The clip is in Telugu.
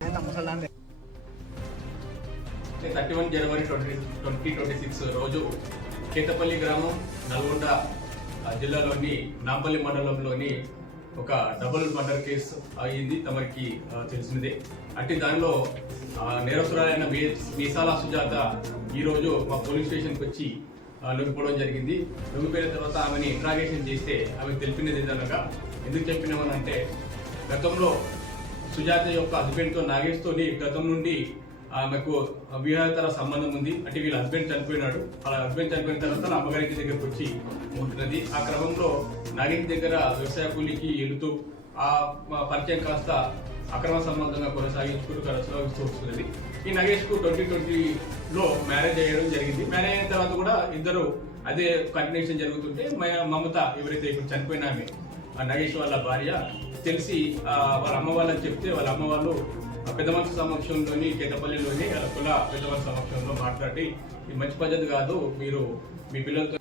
31 జనవరి 2026 రోజు కేతపల్లి గ్రామం నల్గొండ జిల్లాలోని నాంపల్లి మండలంలోని ఒక డబుల్ మర్డర్ కేసు అయింది. తమకి తెలిసినదే. అట్టి దానిలో నేరస్తురాలైన మీసాల సుజాత ఈరోజు మా పోలీస్ స్టేషన్కి వచ్చి లొంగిపోవడం జరిగింది. లొంగిపోయిన తర్వాత ఆమెని ఇంట్రాగేషన్ చేస్తే ఆమెకు తెలిపినది ఏదనగా ఎందుకు చెప్పినామనంటే, గతంలో సుజాత యొక్క హస్బెండ్తో నాగేష్తోని గతం నుండి ఆమెకు వివాహేతర సంబంధం ఉంది. అంటే వీళ్ళ హస్బెండ్ చనిపోయినాడు. వాళ్ళ హస్బెండ్ చనిపోయిన తర్వాత అమ్మగారికి దగ్గరకు వచ్చి ఉంటున్నది. ఆ క్రమంలో నాగేష్ దగ్గర వ్యవసాయ కూలీకి వెళుతూ ఆ పరిచయం కాస్త అక్రమ సంబంధంగా కొనసాగిస్తూ వస్తున్నది. ఈ నగేష్ కు 2020లో మ్యారేజ్ అయ్యడం జరిగింది. మ్యారేజ్ అయిన తర్వాత కూడా ఇద్దరు అదే కంటిన్యూషన్ జరుగుతుంటే మమత ఎవరైతే ఇప్పుడు చనిపోయిన ఆమె నగేష్ వాళ్ళ భార్య తెలిసి వాళ్ళ అమ్మ వాళ్ళని చెప్తే వాళ్ళ అమ్మ వాళ్ళు పెద్ద మనిషి సమక్షంలోని కేతపల్లిలోని కుల పెద్ద మనిషి సమక్షంలో మాట్లాడి ఇది మంచి పద్ధతి కాదు, మీరు మీ పిల్లలతో